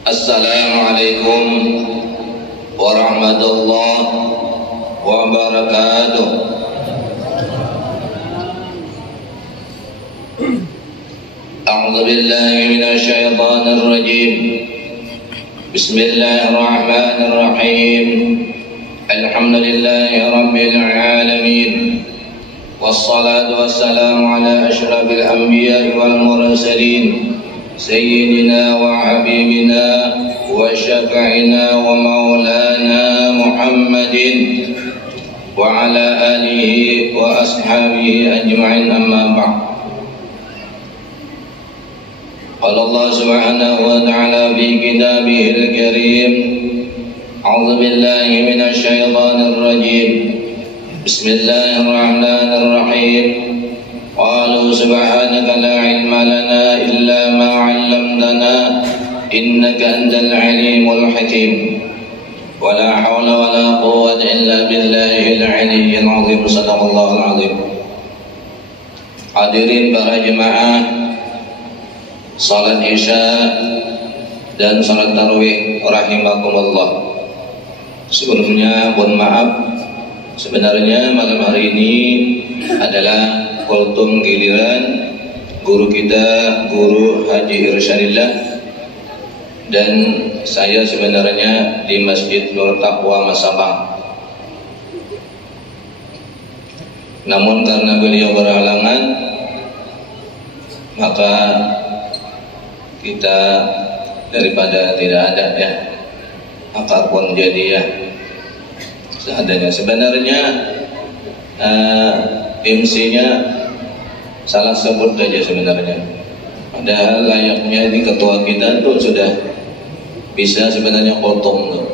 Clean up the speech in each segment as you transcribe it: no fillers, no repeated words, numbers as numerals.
Assalamualaikum warahmatullahi wabarakatuh. A'udzu billahi minasy syaithanir rajim. Bismillahirrahmanirrahim. Alhamdulillahi rabbil alamin. Wassalatu wassalamu ala asyrafil anbiya'i wal mursalin. Sayyidina wa habibina wa syafi'ina wa maulana Muhammadin wa ala alihi wa ashabihi ajma'in, amma ba'd. Qala Allah subhanahu wa ta'ala fi kitabihil karim, a'udzu billahi minasy syaithanir rajim. Bismillahirrahmanirrahim. Qalu subhanaka la ilma lana illa ma 'allamtana innaka antal alimul hakim. Wa la hawla wa la quwwata illa billahil aliyyil azim. Shadaqallahul azim. Hadirin para jemaah salat Isya dan salat tarawih rahimakumullah. Sebelumnya mohon maaf, sebenarnya malam hari ini adalah kultum giliran guru kita, Guru Haji Irsyadillah, dan saya sebenarnya di Masjid Nur Taqwa Masabang. Namun karena beliau berhalangan, maka kita daripada tidak ada ya, akar pun jadi ya seadanya. Sebenarnya MC-nya salah sebut saja sebenarnya. Padahal layaknya ini ketua kita tuh sudah bisa sebenarnya potong tuh.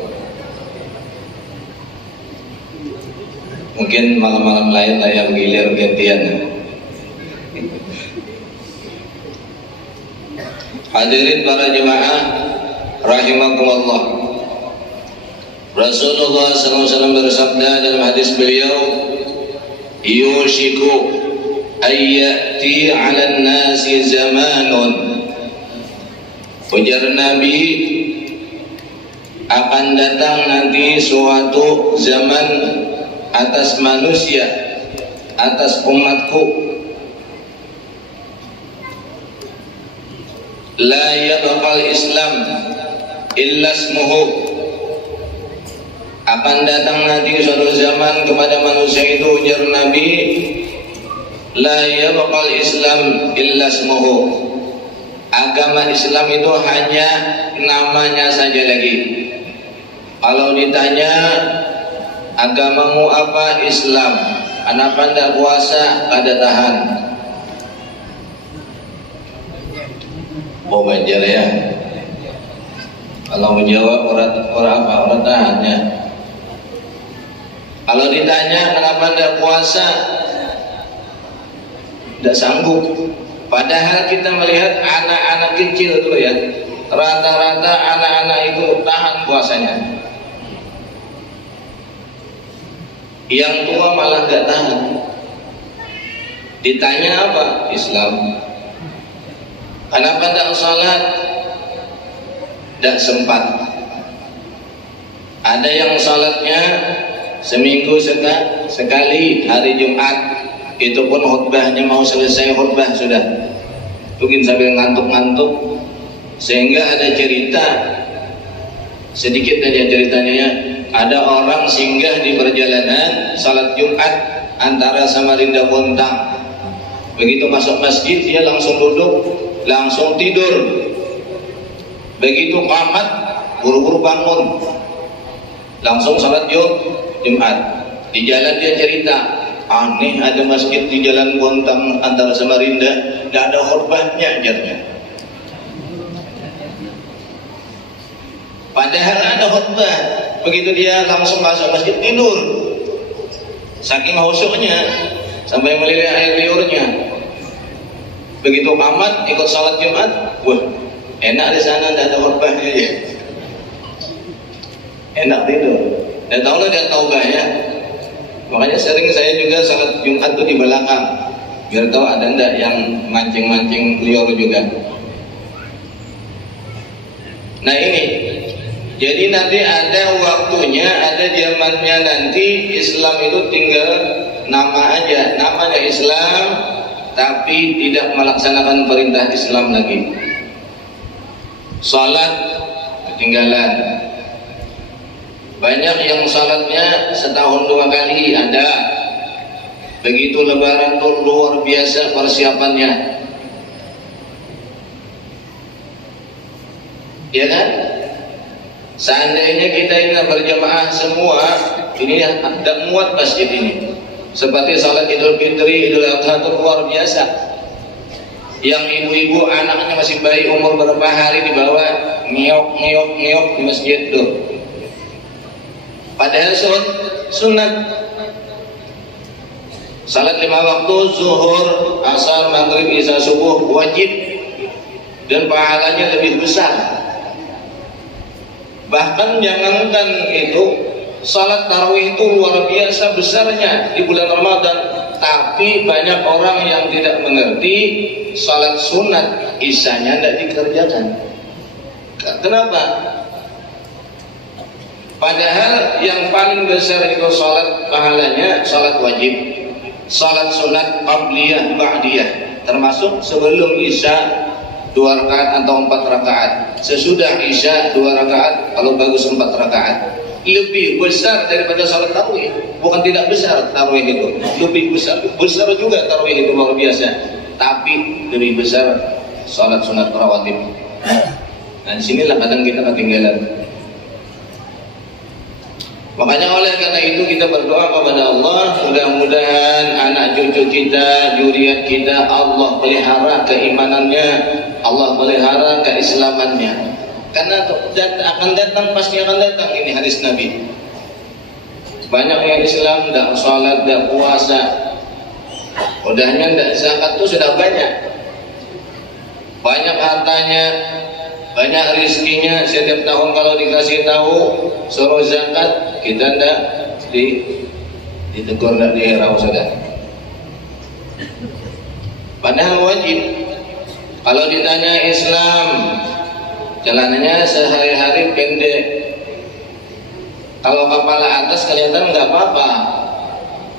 Mungkin malam-malam lain lah yang gilir gantian. Hadirin para jemaah rahimakumullah. Rasulullah SAW bersabda dalam hadis beliau, yushiku ayyati 'alan nasi zamanun. Ujar Nabi, akan datang nanti suatu zaman atas manusia, atas umatku, la yabqal Islam illa ismuhu. Akan datang nanti suatu zaman kepada manusia itu, ujar Nabi, la yabqal Islam illa ismuhu. Agama Islam itu hanya namanya saja lagi. Kalau ditanya agamamu apa? Islam. Kenapa tidak puasa? Kada tahan. Oh wajar ya. Kalau menjawab orang apa? Orang tahannya. Kalau ditanya kenapa tidak puasa? Tidak sanggup. Padahal kita melihat anak-anak kecil tuh ya, rata-rata anak-anak itu tahan puasanya. Yang tua malah gak tahan. Ditanya apa? Islam. Kenapa tidak salat? Tidak sempat. Ada yang salatnya seminggu sekali hari Jumat. Itu pun khutbahnya mau selesai khutbah sudah mungkin sambil ngantuk-ngantuk. Sehingga ada cerita sedikit aja ceritanya ya. Ada orang singgah di perjalanan salat Jumat antara Samarinda Bontang. Begitu masuk masjid dia langsung duduk, langsung tidur. Begitu qamat buru-buru bangun, langsung salat Jumat. Di jalan dia cerita, aneh ada masjid di jalan Bontang antara Samarinda, tidak ada khutbahnya ajarnya. Padahal ada khutbah. Begitu dia langsung masuk masjid tidur. Saking khusyuknya sampai melilih air liurnya. Begitu qamat ikut salat Jumat, wah enak di sana tidak ada khutbahnya ya. Enak tidur. Dan tahu dia taubahnya. Makanya sering saya juga salat Jumat itu di belakang, biar tahu ada ndak yang mancing-mancing liur juga. Nah ini, jadi nanti ada waktunya, ada zamannya nanti Islam itu tinggal nama aja, namanya Islam, tapi tidak melaksanakan perintah Islam lagi. Salat ketinggalan. Banyak yang salatnya setahun 2 kali ada. Begitu Lebaran tuh luar biasa persiapannya. Ya kan? Seandainya kita ini berjamaah semua, ini tidak muat masjid ini. Seperti salat Idul Fitri, Idul Adha itu luar biasa. Yang ibu-ibu anaknya masih bayi umur berapa hari dibawa ngiok di masjid tuh. Padahal sunat. Salat 5 waktu, zuhur, asar, maghrib, isya, subuh wajib dan pahalanya lebih besar. Bahkan jangankan itu, salat tarawih itu luar biasa besarnya di bulan Ramadan. Tapi banyak orang yang tidak mengerti salat sunat isyanya tidak dikerjakan. Kenapa? Padahal yang paling besar itu salat pahalanya salat wajib, salat sunat qabliyah ba'diyah, termasuk sebelum isya 2 rakaat atau 4 rakaat, sesudah isya 2 rakaat, kalau bagus 4 rakaat. Lebih besar daripada salat tarawih. Bukan tidak besar tarawih itu, lebih besar juga tarawih itu luar biasa. Tapi lebih besar salat sunat rawatib. Nah disinilah kadang kita ketinggalan. Makanya oleh karena itu kita berdoa kepada Allah, mudah-mudahan anak cucu kita, zuriat kita, Allah pelihara keimanannya, Allah pelihara keislamannya. Karena akan datang, pasti akan datang, ini hadis Nabi. Banyak yang Islam tidak sholat, tidak puasa, udahnya tidak zakat itu sudah banyak. Banyak hartanya, banyak rizkinya, setiap tahun kalau dikasih tahu suruh zakat, kita tidak ditegur, tidak diherau sudah. Padahal wajib. Kalau ditanya Islam, jalanannya sehari-hari pendek. Kalau kepala atas kelihatan nggak apa-apa,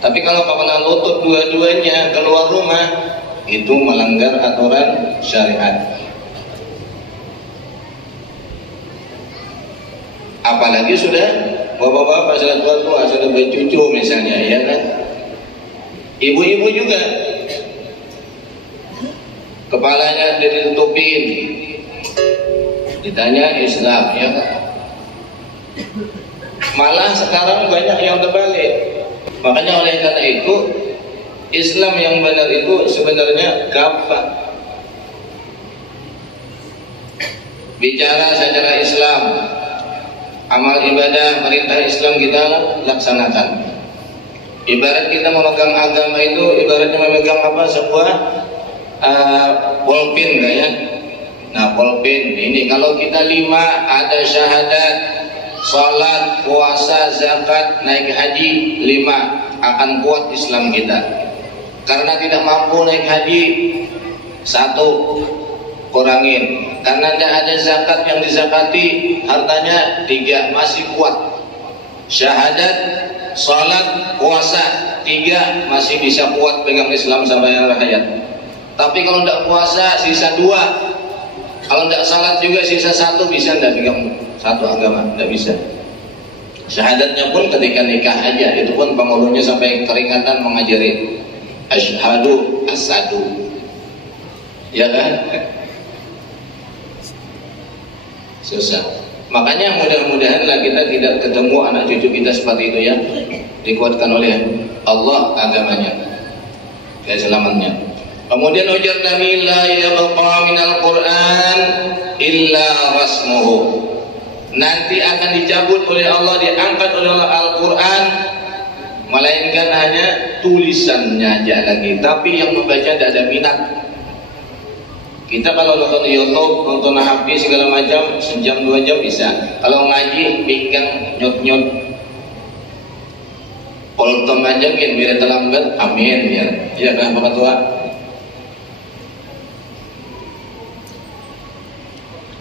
tapi kalau kepala lutut dua-duanya keluar rumah, itu melanggar aturan syariat. Apalagi sudah bapak-bapak, sudah tua-tua, sudah bercucu misalnya, ya kan? Ibu-ibu juga kepalanya ditutupin, ditanya Islam, ya kan? Malah sekarang banyak yang terbalik. Makanya oleh karena itu Islam yang benar itu sebenarnya gampang. Bicara secara Islam, amal ibadah, perintah Islam kita laksanakan. Ibarat kita memegang agama itu ibaratnya memegang apa, sebuah pulpen ya. Nah pulpen ini kalau kita 5 ada syahadat, salat, puasa, zakat, naik haji 5, akan kuat Islam kita. Karena tidak mampu naik haji 1, kurangin. Karena tidak ada zakat yang dizakati, hartanya 3, masih kuat. Syahadat, salat, puasa 3, masih bisa kuat pegang Islam sampai akhir hayat. Tapi kalau tidak puasa sisa 2, kalau tidak salat juga sisa 1, bisa tidak pegang satu agama? Tidak bisa. Syahadatnya pun ketika nikah aja, itu pun pengulunya sampai keringatan mengajari asyhadu asadu, ya kan? Susah. Makanya mudah-mudahanlah kita tidak ketemu anak cucu kita seperti itu ya. Dikuatkan oleh Allah agamanya, keislamannya. Kemudian ujar Nabi, la yabqa minal Qur'an illa rasmuhu. Nanti akan dicabut oleh Allah, diangkat oleh Allah Al-Quran, melainkan hanya tulisannya aja lagi. Tapi yang membaca tidak ada minat. Kita kalau nonton YouTube, nonton HP segala macam, sejam 2 jam bisa. Kalau ngaji, pinggang nyut-nyut. Poltom aja biar terlambat, amin ya. Ya kan Bapak Tua?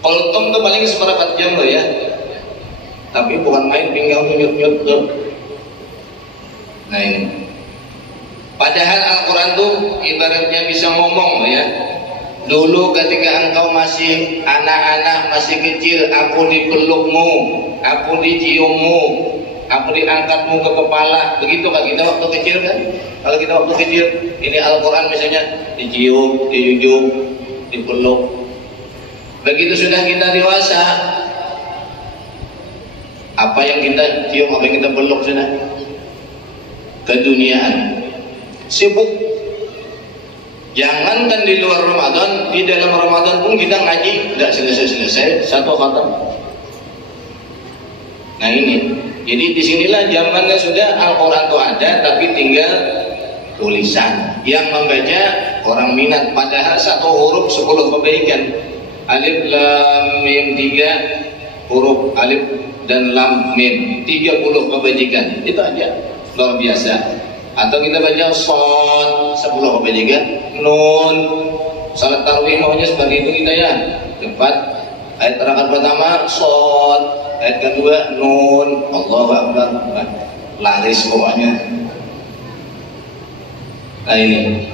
Kultum tuh paling seperempat jam loh ya. Tapi bukan main pinggang nyut-nyut tuh. Nah ini. Padahal Al-Quran tuh ibaratnya bisa ngomong ya. Dulu ketika engkau masih anak-anak, masih kecil, aku dipelukmu, aku diciummu, aku diangkatmu ke kepala. Begitu kan kita waktu kecil kan? Kalau kita waktu kecil, ini Al-Quran misalnya dicium, dijunjung, dipeluk. Begitu sudah kita dewasa, apa yang kita cium, apa yang kita peluk sudah keduniaan, sibuk. Jangankan di luar Ramadan, di dalam Ramadan pun kita ngaji tidak selesai-selesai satu khatam. Nah ini, jadi disinilah zamannya sudah Al-Quran itu ada, tapi tinggal tulisan. Yang membaca orang minat, padahal satu huruf 10 kebaikan. Alif lam mim 3 huruf alif dan lam mim 30 kebajikan. Itu aja luar biasa. Atau kita baca shad 10 kebajikan, nun. Salat tarawih maunya seperti itu kita ya. Cepat. Ayat rakaat pertama shad, ayat kedua nun. Allahu akbar. Laris pokoknya. Nah ini.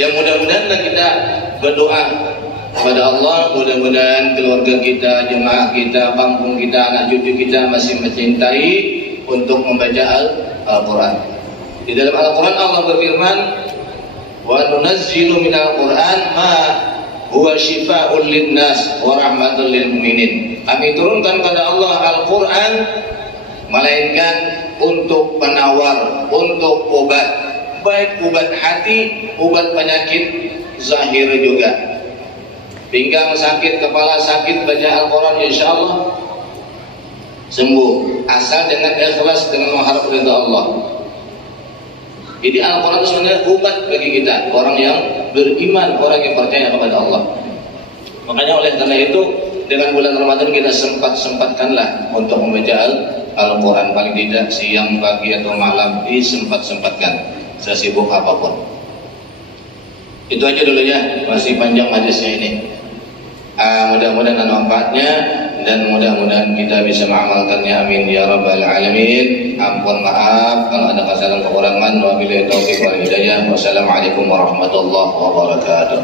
Yang mudah-mudahan kita berdoa kepada Allah, mudah-mudahan keluarga kita, jemaah kita, kampung kita, anak cucu kita masih mencintai untuk membaca Al-Quran. Di dalam Al-Quran Allah berfirman, wa nunazzilu minal Quran ma huwa shifaa'un linnas wa rahmatul lil mu'minin. Kami turunkan kepada Allah Al-Quran melainkan untuk penawar, untuk obat, baik obat hati, obat penyakit zahir juga. Pinggang sakit, kepala sakit, baca Al-Quran insya Allah sembuh, asal dengan ikhlas, dengan mengharap ridha Allah. Jadi Al-Quran itu sebenarnya obat bagi kita, orang yang beriman, orang yang percaya kepada Allah. Makanya oleh karena itu dengan bulan Ramadan kita sempatkanlah untuk membaca Al-Quran, paling tidak siang, pagi atau malam disempat-sempatkan, sesibuk apapun. Itu aja dulu ya, masih panjang hadisnya ini. Mudah-mudahan ada manfaatnya dan mudah-mudahan kita bisa mengamalkannya, amin ya rabbal alamin. Ampun maaf kalau ada kesalahan kekurangan. Wabillahi taufiq wal hidayah. Wassalamualaikum warahmatullahi wabarakatuh.